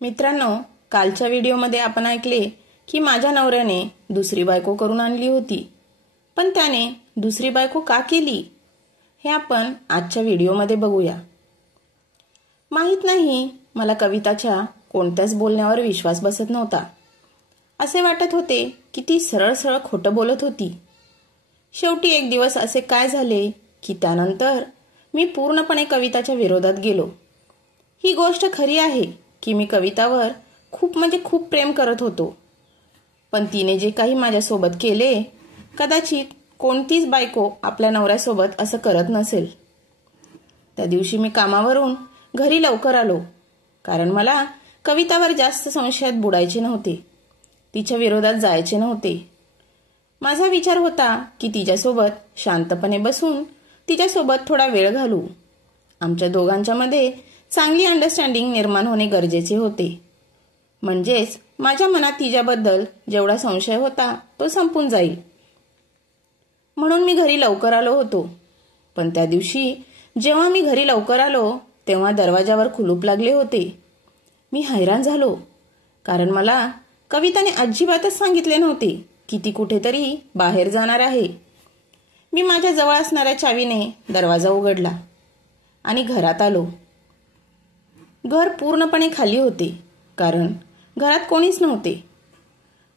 मित्रांनो, कालच्या व्हिडिओमध्ये आपण ऐकले की माझ्या नवऱ्याने दुसरी बायको करून आणली होती, पण त्याने दुसरी बायको का केली हे आपण आजच्या व्हिडिओमध्ये बघूया. माहित नाही, मला कविताच्या कोणत्याच बोलण्यावर विश्वास बसत नव्हता. असे वाटत होते की ती सरळ सरळ खोटं बोलत होती. शेवटी एक दिवस असे काय झाले की त्यानंतर मी पूर्णपणे कविताच्या विरोधात गेलो. ही गोष्ट खरी आहे की मी कवितावर खूप प्रेम करत होतो, पण तिने जे काही माझ्यासोबत केले, कदाचित कोणतीच बायको आपल्या नवऱ्यासोबत असं करत नसेल. त्या दिवशी मी कामावरून घरी लवकर आलो, कारण मला कवितावर जास्त संशयात बुडायचे नव्हते. तिच्या विरोधात जायचे नव्हते. माझा विचार होता की तिच्यासोबत शांतपणे बसून तिच्यासोबत थोडा वेळ घालू. आमच्या दोघांच्या मध्ये चांगली अंडरस्टँडिंग निर्माण होणे गरजेचे होते. म्हणजेच माझ्या मनात तिच्याबद्दल जेवढा संशय होता तो संपून जाईल. म्हणून मी घरी लवकर आलो होतो. पण त्या दिवशी जेव्हा मी घरी लवकर आलो तेव्हा दरवाजावर कुलूप लागले होते. मी हैराण झालो, कारण मला कविताने अजिबातच सांगितले नव्हते की ती कुठेतरी बाहेर जाणार आहे. मी माझ्या जवळ असणाऱ्या चावीने दरवाजा उघडला आणि घरात आलो. घर पूर्णपणे खाली होते, कारण घरात कोणीच नव्हते.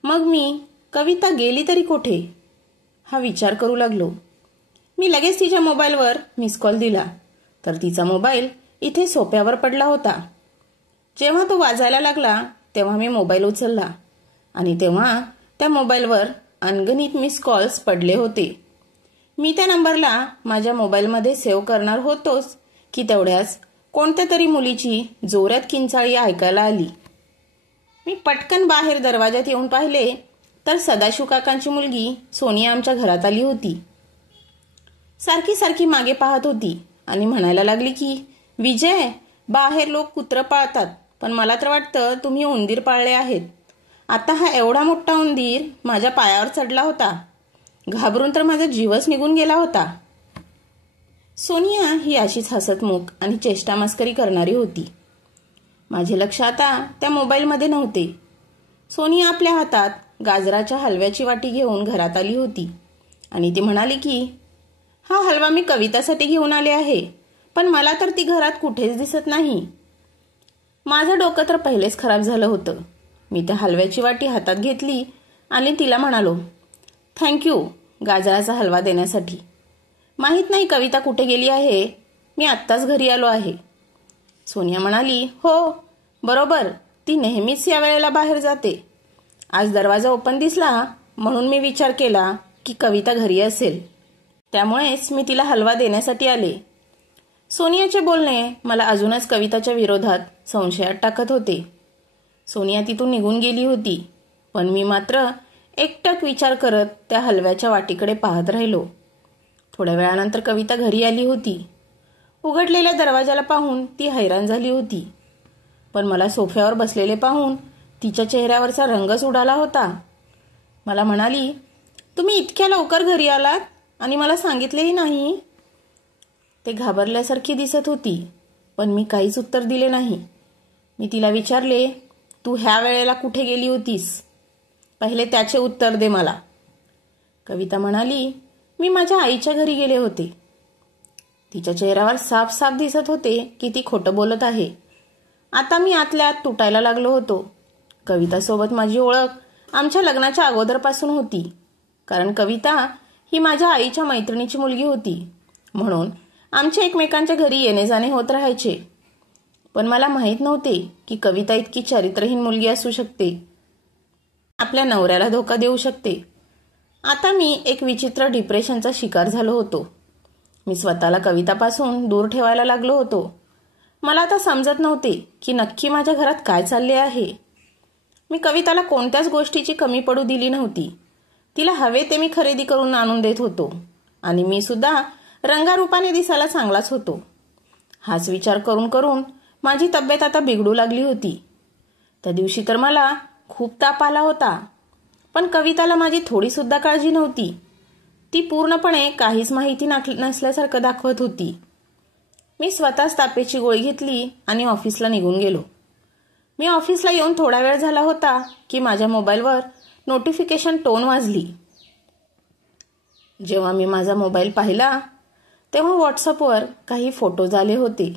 मग मी कविता गेली तरी कुठे हा विचार करू लागलो. मी लगेच तिच्या मोबाईलवर मिस कॉल दिला, तर तिचा मोबाईल इथे सोफ्यावर पडला होता. जेव्हा तो वाजायला लागला तेव्हा मी मोबाईल उचलला आणि तेव्हा त्या मोबाईलवर अनगणित मिस कॉल्स पडले होते. मी त्या नंबरला माझ्या मोबाईलमध्ये सेव्ह करणार होतोच की तेवढ्याच कोणत्या तरी मुलीची जोरात किंचाळी ऐकायला आली. मी पटकन बाहेर दरवाजात येऊन पाहिले तर सदाशिव काकांची मुलगी सोनिया आमच्या घरात आली होती. सारखी मागे पाहत होती आणि म्हणायला लागली की विजय, बाहेर लोक कुत्रं पाळतात, पण मला तर वाटतं तुम्ही उंदीर पाळले आहेत. आता हा एवढा मोठा उंदीर माझ्या पायावर चढला होता. घाबरून तर माझा जीवच निघून गेला होता. सोनिया ही अशीच हसतमुख आणि चेष्टामस्करी करणारी होती. माझे लक्ष आता त्या मोबाईलमध्ये नव्हते. सोनिया आपल्या हातात गाजराच्या हलव्याची वाटी घेऊन घरात आली होती आणि ती म्हणाली की हा हलवा मी कवितासाठी घेऊन आले आहे, पण मला तर ती घरात कुठेच दिसत नाही. माझं डोकं तर पहिलेच खराब झालं होतं. मी त्या हलव्याची वाटी हातात घेतली आणि तिला म्हणालो, थँक्यू गाजराचा हलवा देण्यासाठी. माहीत नाही कविता कुठे गेली आहे, मी आत्ताच घरी आलो आहे. सोनिया म्हणाली, हो बरोबर, ती नेहमीच या वेळेला बाहेर जाते. आज दरवाजा ओपन दिसला म्हणून मी विचार केला की कविता घरी असेल, त्यामुळेच मी तिला हलवा देण्यासाठी आले. सोनियाचे बोलणे मला अजूनच कविताच्या विरोधात संशयात टाकत होते. सोनिया तिथून निघून गेली होती, पण मी मात्र एकटक विचार करत त्या हलव्याच्या वाटीकडे पाहत राहिलो. थोड्या वेळानंतर कविता घरी आली होती. उघडलेल्या दरवाजाला पाहून ती हैराण झाली होती, पण मला सोफ्यावर बसलेले पाहून तिच्या चेहऱ्यावरचा रंगच उडाला होता. मला म्हणाली, तुम्ही इतक्या लवकर घरी आलात आणि मला सांगितलेही नाही. ते घाबरल्यासारखी दिसत होती, पण मी काहीच उत्तर दिले नाही. मी तिला विचारले, तू ह्या वेळेला कुठे गेली होतीस? पहिले त्याचे उत्तर दे मला. कविता म्हणाली, मी माझ्या आईच्या घरी गेले होते. तिच्या चेहऱ्यावर साफ दिसत होते की ती खोटं बोलत आहे. आता मी आतल्या आत तुटायला लागलो होतो. कवितासोबत माझी ओळख आमच्या लग्नाच्या अगोदरपासून होती, कारण कविता ही माझ्या आईच्या मैत्रिणीची मुलगी होती, म्हणून आमच्या एकमेकांच्या घरी येणे जाणे होत राहायचे. पण मला माहीत नव्हते की कविता इतकी चारित्रहीन मुलगी असू शकते, आपल्या नवऱ्याला धोका देऊ शकते. आता मी एक विचित्र डिप्रेशनचा शिकार झालो होतो. मी स्वतःला कवितापासून दूर ठेवायला लागलो होतो. मला आता समजत नव्हते की नक्की माझ्या घरात काय चालले आहे. मी कविताला कोणत्याच गोष्टीची कमी पडू दिली नव्हती. तिला हवे ते मी खरेदी करून आणून देत होतो आणि मी सुद्धा रंगारूपाने दिसायला चांगलाच होतो. हाच विचार करून माझी तब्येत आता बिघडू लागली होती. त्या दिवशी तर मला खूप ताप आला होता, पण कविताला माझी थोडी सुद्धा काळजी नव्हती. ती पूर्णपणे काहीच माहिती नसल्यासारखं दाखवत होती. मी स्वतःच तापेची गोळी घेतली आणि ऑफिसला निघून गेलो. मी ऑफिसला येऊन थोडा वेळ झाला होता की माझ्या मोबाईलवर नोटिफिकेशन टोन वाजली. जेव्हा मी माझा मोबाईल पाहिला तेव्हा व्हॉट्सअपवर काही फोटोज आले होते.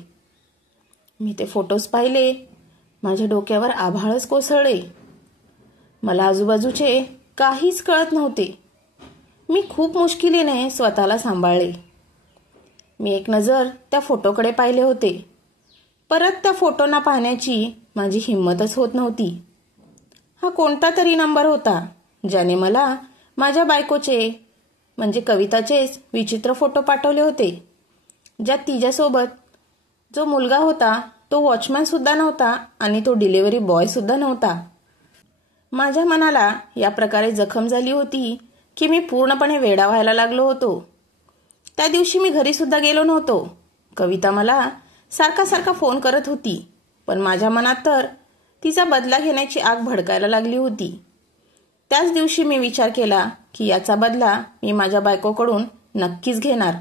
मी ते फोटोज पाहिले. माझ्या डोक्यावर आभाळच कोसळले. मला आजूबाजूचे काहीच कळत नव्हते. मी खूप मुश्किलीने स्वतःला सांभाळले. मी एक नजर त्या फोटोकडे पाहिले होते. परत त्या फोटोंना पाहण्याची माझी हिंमतच होत नव्हती. हा कोणता तरी नंबर होता ज्याने मला माझ्या बायकोचे म्हणजे कविताचेच विचित्र फोटो पाठवले होते, ज्यात तिच्यासोबत जो मुलगा होता तो वॉचमॅन सुद्धा नव्हता आणि तो डिलिव्हरी बॉय सुद्धा नव्हता. माझ्या मनाला या प्रकारे जखम झाली होती की मी पूर्णपणे वेडा व्हायला लागलो होतो. त्या दिवशी मी घरी सुद्धा गेलो नव्हतो. कविता मला सारखा फोन करत होती, पण माझ्या मनात तर तिचा बदला घेण्याची आग भडकायला लागली होती. त्याच दिवशी मी विचार केला की याचा बदला मी माझ्या बायकोकडून नक्कीच घेणार.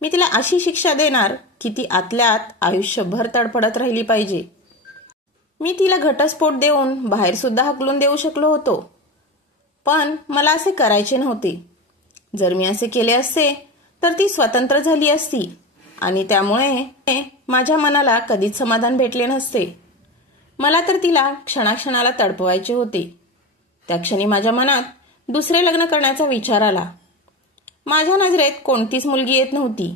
मी तिला अशी शिक्षा देणार की ती आतल्या आत आयुष्यभर तडफडत राहिली पाहिजे. मी तिला घटस्फोट देऊन बाहेर सुद्धा हकलून देऊ शकलो होतो, पण मला असे करायचे नव्हते. जर मी असे केले असते तर ती स्वतंत्र झाली असती आणि त्यामुळे माझ्या मनाला कधीच समाधान भेटले नसते. मला तर तिला क्षणाक्षणाला तडपवायचे होते. त्या क्षणी माझ्या मनात दुसरे लग्न करण्याचा विचार आला. माझ्या नजरेत कोणतीच मुलगी येत नव्हती.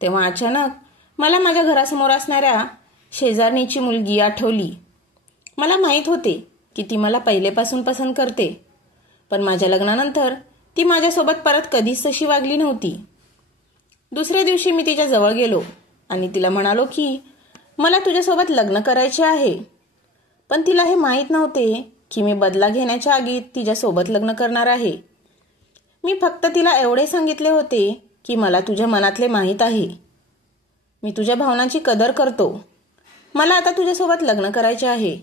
तेव्हा अचानक मला माझ्या घरासमोर असणाऱ्या शेजारणीची मुलगी आठवली. मला माहीत होते की ती मला पहिलेपासून पसंत करते, पण माझ्या लग्नानंतर ती माझ्यासोबत परत कधीच तशी वागली नव्हती. दुसऱ्या दिवशी मी तिच्या जवळ गेलो आणि तिला म्हणालो की मला तुझ्यासोबत लग्न करायचे आहे. पण तिला हे माहीत नव्हते की मी बदला घेण्याच्या आगीत तिच्यासोबत लग्न करणार आहे. मी फक्त तिला एवढे सांगितले होते की मला तुझ्या मनातले माहीत आहे. मी तुझ्या भावनांची कदर करतो. मला आता तुझ्यासोबत लग्न करायचे आहे.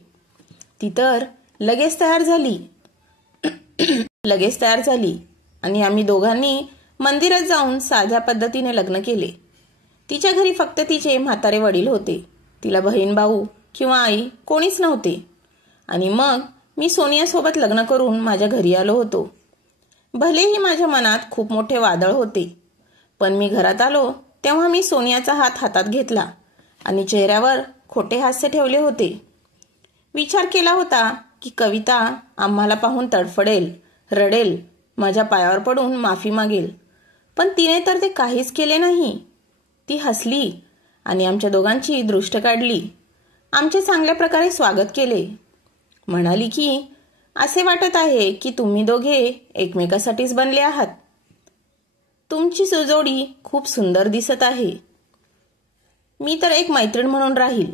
ती तर लगेच तयार झाली आणि आम्ही दोघांनी मंदिरात जाऊन साध्या पद्धतीने लग्न केले. तिच्या घरी फक्त तिचे म्हातारे वडील होते. तिला बहीण भाऊ किंवा आई कोणीच नव्हते. आणि मग मी सोनियासोबत लग्न करून माझ्या घरी आलो होतो. भलेही माझ्या मनात खूप मोठे वादळ होते, पण मी घरात आलो तेव्हा मी सोनियाचा हात हातात घेतला आणि चेहऱ्यावर खोटे हास्य ठेवले होते. विचार केला होता की कविता आम्हाला पाहून तडफडेल, रडेल, माझ्या पायावर पडून माफी मागेल, पण तिने तर ते काहीच केले नाही. ती हसली आणि आमच्या दोघांची दृष्ट काढली. आमचे चांगल्या प्रकारे स्वागत केले. म्हणाली की असे वाटत आहे की तुम्ही दोघे एकमेकासाठीच बनले आहात. तुमची जोडी खूप सुंदर दिसत आहे. मी तर एक मैत्रीण म्हणून राहील.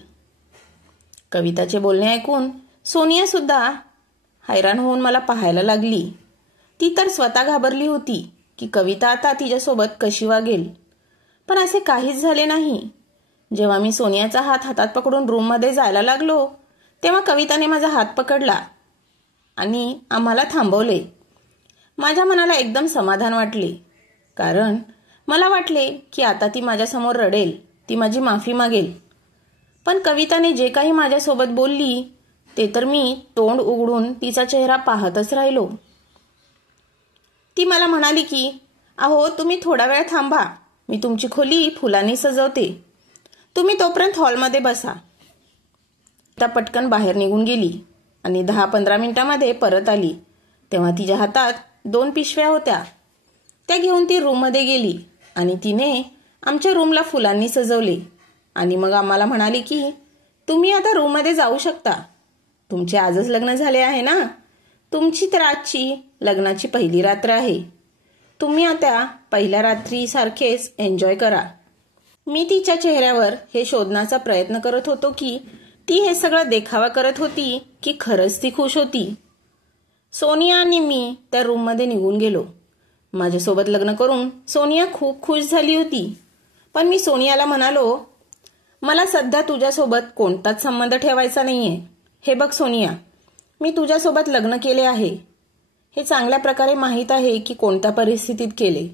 कविताचे बोलणे ऐकून सोनिया सुद्धा हैराण होऊन मला पाहायला लागली. ती तर स्वतः घाबरली होती की कविता आता तिच्यासोबत कशी वागेल, पण असे काहीच झाले नाही. जेव्हा मी सोनियाचा हात हातात पकडून रूममध्ये जायला लागलो तेव्हा कविताने माझा हात पकडला आणि आम्हाला थांबवले. माझ्या मनाला एकदम समाधान वाटले, कारण मला वाटले की आता ती माझ्यासमोर रडेल, ती माझी माफी मागेल. पण कविताने जे काही माझ्यासोबत बोलली ते तर मी तोंड उघडून तिचा चेहरा पाहतच राहिलो. ती मला म्हणाली की अहो तुम्ही थोडा वेळ थांबा, मी तुमची खोली फुलांनी सजवते, तुम्ही तोपर्यंत हॉलमध्ये बसा. त्या पटकन बाहेर निघून गेली आणि 10-15 मिनिटांमध्ये परत आली. तेव्हा तिच्या हातात 2 पिशव्या होत्या. त्या घेऊन ती रूममध्ये गेली आणि तिने आमच्या रूमला फुलांनी सजवले आणि मग आम्हाला म्हणाली की तुम्ही आता रूममध्ये जाऊ शकता. तुमचे आजच लग्न झाले आहे ना, तुमची तर आजची लग्नाची पहिली रात्र आहे. तुम्ही आता पहिल्या रात्रीसारखेच एन्जॉय करा. मी तिच्या चेहऱ्यावर हे शोधण्याचा प्रयत्न करत होतो की ती हे सगळं देखावा करत होती की खरंच ती खुश होती. सोनिया आणि मी त्या रूममध्ये निघून गेलो. माझ्यासोबत लग्न करून सोनिया खूप खुश झाली होती, पण मी सोनियाला म्हणालो मला सध्या तुझ्यासोबत कोणताच संबंध ठेवायचा नाहीये. हे बघ सोनिया, मी तुझ्यासोबत लग्न केले आहे. हे चांगल्या प्रकारे माहीत आहे की कोणत्या परिस्थितीत केले.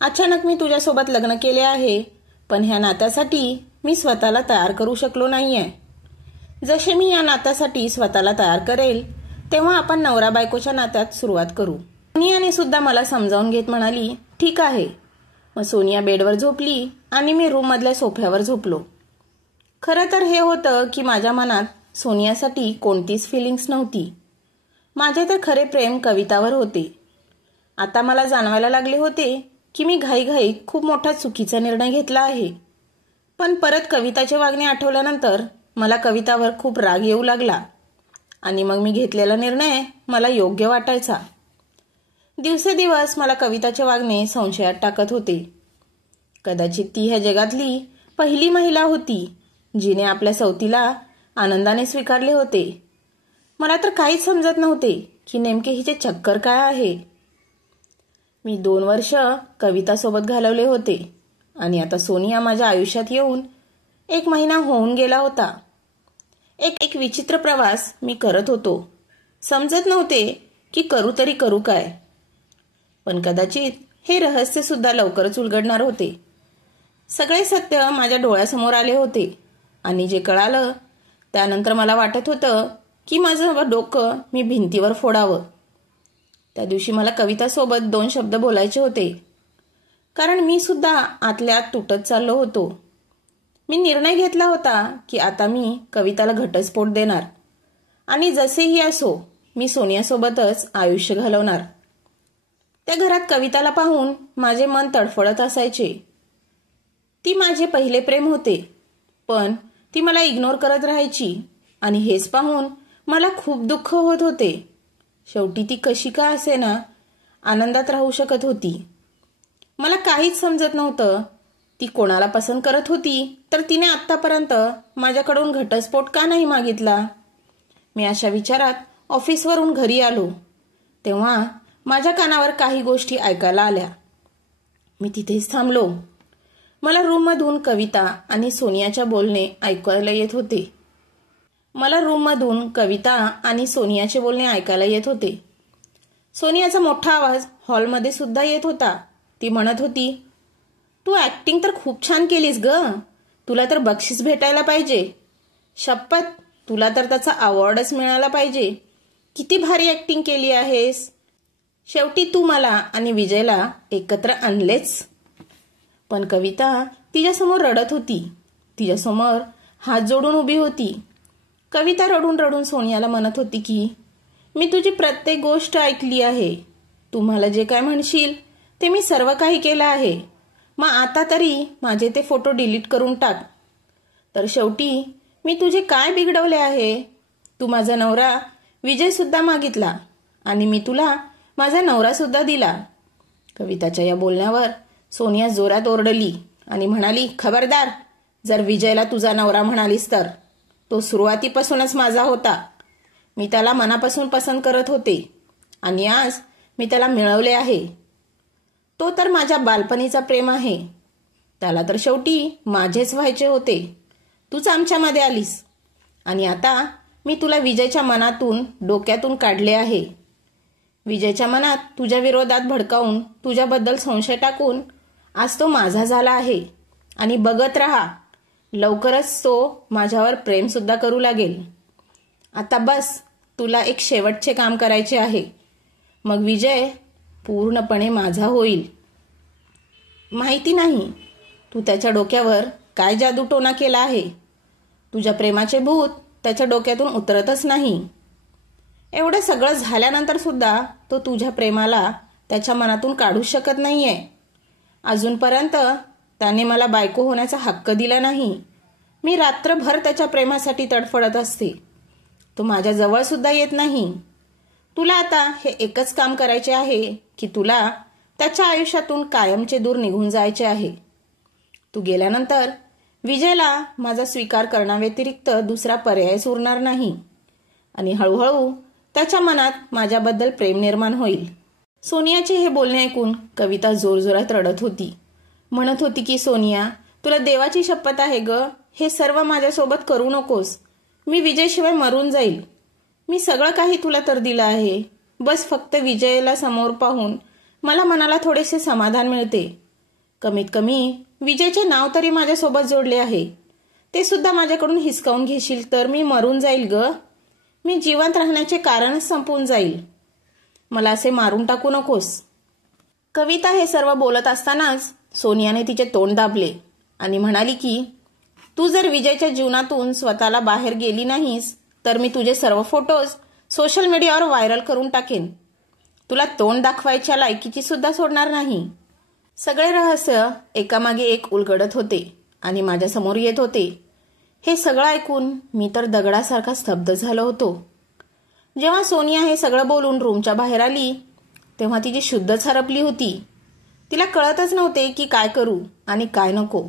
अचानक मी तुझ्यासोबत लग्न केले आहे, पण ह्या नात्यासाठी मी स्वतःला तयार करू शकलो नाहीये. जसे मी या नात्यासाठी स्वतःला तयार करेल तेव्हा आपण नवरा बायकोच्या नात्यात सुरुवात करू. सोनियाने सुद्धा मला समजावून घेत म्हणाली, ठीक आहे. मग सोनिया बेडवर झोपली आणि मी रूममधल्या सोफ्यावर झोपलो. खरं तर हे होतं की माझ्या मनात सोनियासाठी कोणतीच फिलिंग्स नव्हती. माझे तर खरे प्रेम कवितावर होते. आता मला जाणवायला लागले होते की मी घाईघाईत खूप मोठा चुकीचा निर्णय घेतला आहे. पण परत कविताचे वागणे आठवल्यानंतर मला कवितावर खूप राग येऊ लागला आणि मग मी घेतलेला निर्णय मला योग्य वाटायचा. दिवसेदिवस मला कविताचे वागणे संशयात टाकत होते. कदाचित ती ह्या जगातली पहिली महिला होती जिने आपल्या सवतीला आनंदाने स्वीकारले होते. मला तर काहीच समजत नव्हते की नेमके हिचे चक्कर काय आहे. मी 2 वर्ष कवितासोबत घालवले होते आणि आता सोनिया माझ्या आयुष्यात येऊन 1 महिना होऊन गेला होता. एक विचित्र प्रवास मी करत होतो. समजत नव्हते की करू तरी करू काय. पण कदाचित हे रहस्य सुद्धा लवकरच उलगडणार होते. सगळे सत्य माझ्या डोळ्यासमोर आले होते आणि जे कळालं त्यानंतर मला वाटत होतं की माझं डोकं मी भिंतीवर फोडावं. त्या दिवशी मला कवितासोबत 2 शब्द बोलायचे होते, कारण मी सुद्धा आतल्या आत तुटत चाललो होतो. मी निर्णय घेतला होता की आता मी कविताला घटस्फोट देणार आणि जसेही असो मी सोनियासोबतच आयुष्य घालवणार. त्या घरात कविताला पाहून माझे मन तडफडत असायचे. ती माझे पहिले प्रेम होते, पण ती मला इग्नोर करत राहायची आणि हेच पाहून मला खूप दुःख होत होते. शेवटी ती कशी का असेना आनंदात राहू शकत होती. मला काहीच समजत नव्हतं. ती कोणाला पसंत करत होती तर तिने आत्तापर्यंत माझ्याकडून घटस्फोट का नाही मागितला. मी अशा विचारात ऑफिसवरून घरी आलो तेव्हा माझ्या कानावर काही गोष्टी ऐकायला आल्या. मी तिथेच थांबलो. मला रूममधून कविता आणि सोनियाच्या बोलणे ऐकायला येत होते. सोनियाचा मोठा आवाज हॉलमध्ये सुद्धा येत होता. ती म्हणत होती, तू ऍक्टिंग तर खूप छान केलीस ग. तुला तर बक्षीस भेटायला पाहिजे. शपथ, तुला तर त्याचा अवॉर्डच मिळाला पाहिजे. किती भारी ऍक्टिंग केली आहेस. शेवटी तू मला आणि विजयला एकत्र आणलेच. पण कविता तिच्यासमोर रडत होती. तिच्यासमोर हात जोडून उभी होती. कविता रडून रडून सोनियाला म्हणत होती की मी तुझी प्रत्येक गोष्ट ऐकली आहे. तू मला जे काय म्हणशील ते मी सर्व काही केलं आहे. मग आता तरी माझे ते फोटो डिलीट करून टाक. तर शेवटी मी तुझे काय बिघडवले आहे. तू माझा नवरा विजय सुद्धा मागितला आणि मी तुला माझा नवरा सुद्धा दिला. कविताच्या या बोलण्यावर सोनिया जोरात ओरडली आणि म्हणाली, खबरदार, जर विजयला तुझा नवरा म्हणालीस तर तो सुरुवातीपासूनच माझा होता. मी त्याला मनापासून पसंत करत होते आणि आज मी त्याला मिळवले आहे. तो तर माझ्या बालपणीचा प्रेम आहे. त्याला तर शेवटी माझेच व्हायचे होते. तूच आमच्यामध्ये आलीस आणि आता मी तुला विजयच्या मनातून डोक्यातून काढले आहे. विजयच्या मनात तुझ्या विरोधात भडकावून तुझ्याबद्दल संशय टाकून आज तो माझा झाला आहे आणि बघत राहा, लवकरच तो माझ्यावर प्रेम सुद्धा करू लागेल. आता बस, तुला एक शेवटचे काम करायचे आहे. मग विजय पूर्णपणे माझा होईल. माहिती नाही तू त्याच्या डोक्यावर काय जादूटोणा केला आहे. तुझ्या प्रेमाचे भूत त्याच्या डोक्यातून उतरतच नाही. एवढं सगळं झाल्यानंतर सुद्धा तो तुझ्या प्रेमाला त्याच्या मनातून काढू शकत नाहीये. अजूनपर्यंत त्याने मला बायको होण्याचा हक्क दिला नाही. मी रात्रभर त्याच्या प्रेमासाठी तडफडत असते. तो माझ्या जवळ सुद्धा येत नाही. तुला आता हे एकच काम करायचे आहे की तुला त्याच्या आयुष्यातून कायमचे दूर निघून जायचे आहे. तू गेल्यानंतर विजयला माझा स्वीकार करण्याव्यतिरिक्त दुसरा पर्यायच उरणार नाही आणि हळूहळू त्याच्या मनात माझ्याबद्दल प्रेम निर्माण होईल. सोनियाचे हे बोलणे ऐकून कविता जोरजोरात रडत होती. म्हणत होती की सोनिया, तुला देवाची शपथ आहे ग, हे सर्व माझ्यासोबत करू नकोस. मी विजयशिवाय मरून जाईल. मी सगळं काही तुला तर दिलं आहे. बस फक्त विजयला समोर पाहून मला मनाला थोडेसे समाधान मिळते. कमीत कमी विजयचे नाव तरी माझ्यासोबत जोडले आहे. ते सुद्धा माझ्याकडून हिसकावून घेशील तर मी मरून जाईल ग. मी जिवंत राहण्याचे कारणच संपून जाईल. मला असे मारून टाकू नकोस. कविता हे सर्व बोलत असतानाच सोनियाने तिचे तोंड दाबले आणि म्हणाली की तू जर विजयच्या जीवनातून स्वतःला बाहेर गेली नाहीस तर मी तुझे सर्व फोटोज सोशल मीडियावर व्हायरल करून टाकेन. तुला तोंड दाखवायच्या लायकीची सुद्धा सोडणार नाही. सगळे रहस्य एकामागे एक उलगडत होते आणि माझ्यासमोर येत होते. हे सगळं ऐकून मी तर दगडासारखा स्तब्ध झालो होतो. जेव्हा सोनिया हे सगळं बोलून रूमच्या बाहेर आली तेव्हा तिची शुद्धच हरपली होती. तिला कळतच नव्हते की काय करू आणि काय नको,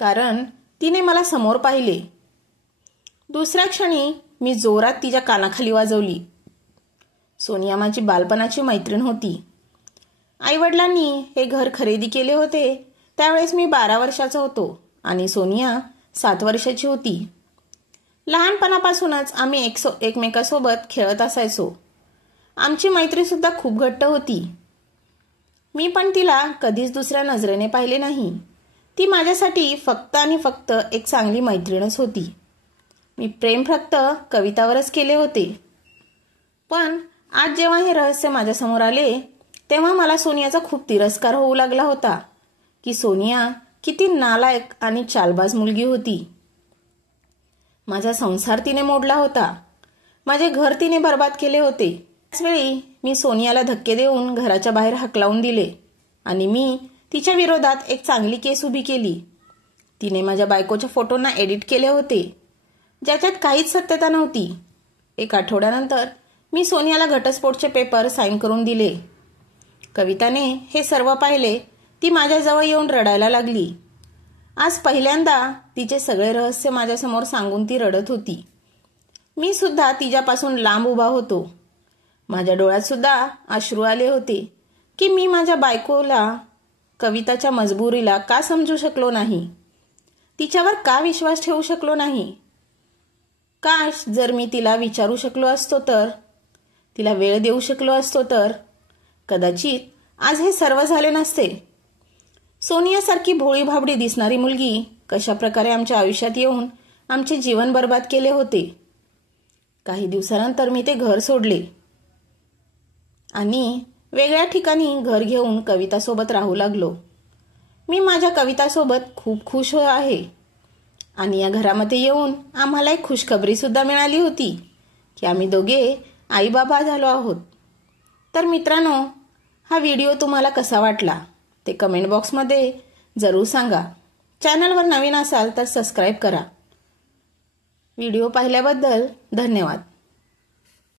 कारण तिने मला समोर पाहिले. दुसऱ्या क्षणी मी जोरात तिच्या कानाखाली वाजवली. सोनिया माझी बालपणाची मैत्रीण होती. आईवडिलांनी हे घर खरेदी केले होते त्यावेळेस मी 12 वर्षाचा होतो आणि सोनिया 7 वर्षाची होती. लहानपणापासूनच आम्ही एकमेकासोबत खेळत असायचो. आमची मैत्री सुद्धा खूप घट्ट होती. मी पण तिला कधीच दुसऱ्या नजरेने पाहिले नाही. ती माझ्यासाठी फक्त आणि फक्त एक चांगली मैत्रीणच होती. मी प्रेम फक्त कवितावरच केले होते. पण आज जेव्हा हे रहस्य माझ्यासमोर आले तेव्हा मला सोनियाचा खूप तिरस्कार होऊ लागला होता की सोनिया किती नालायक आणि चालबाज मुलगी होती. माझा संसार तिने मोडला होता. माझे घर तिने बर्बाद केले होते. त्याचवेळी मी सोनियाला धक्के देऊन घराच्या बाहेर हकलावून दिले आणि मी तिच्या विरोधात एक चांगली केस उभी केली. तिने माझ्या बायकोच्या फोटोंना एडिट केले होते ज्याच्यात काहीच सत्यता नव्हती. 1 आठवड्यानंतर मी सोनियाला घटस्फोटचे पेपर साईन करून दिले. कविताने हे सर्व पाहिले. ती माझ्याजवळ येऊन रडायला लागली. आज पहिल्यांदा तिचे सगळे रहस्य माझ्यासमोर सांगून ती रडत होती. मी सुद्धा तिच्यापासून लांब उभा होतो. माझ्या डोळ्यात सुद्धा अश्रू आले होते की मी माझ्या बायकोला कविताच्या मजबुरीला का समजू शकलो नाही, तिच्यावर का विश्वास ठेवू शकलो नाही. काश जर मी तिला विचारू शकलो असतो तर, तिला वेळ देऊ शकलो असतो तर कदाचित आज हे सर्व झाले नसते. सोनियासारखी भोळी भाबडी दिसणारी मुलगी कशा प्रकारे आमच्या आयुष्यात येऊन आमचे जीवन बर्बाद केले होते. काही दिवसानंतर मी ते घर सोडले आणि वेगळ्या ठिकाणी घर घेऊन कवितासोबत राहू लागलो. मी माझ्या कवितासोबत खूप खुश आहे आणि या घरामध्ये येऊन आम्हाला एक खुशखबरी सुद्धा मिळाली होती की आम्ही दोघे आई बाबा झालो आहोत. तर मित्रांनो, हा व्हिडिओ तुम्हाला कसा वाटला ते कमेंट बॉक्समध्ये जरूर सांगा. चॅनलवर नवीन असाल तर सबस्क्राईब करा. व्हिडिओ पाहिल्याबद्दल धन्यवाद.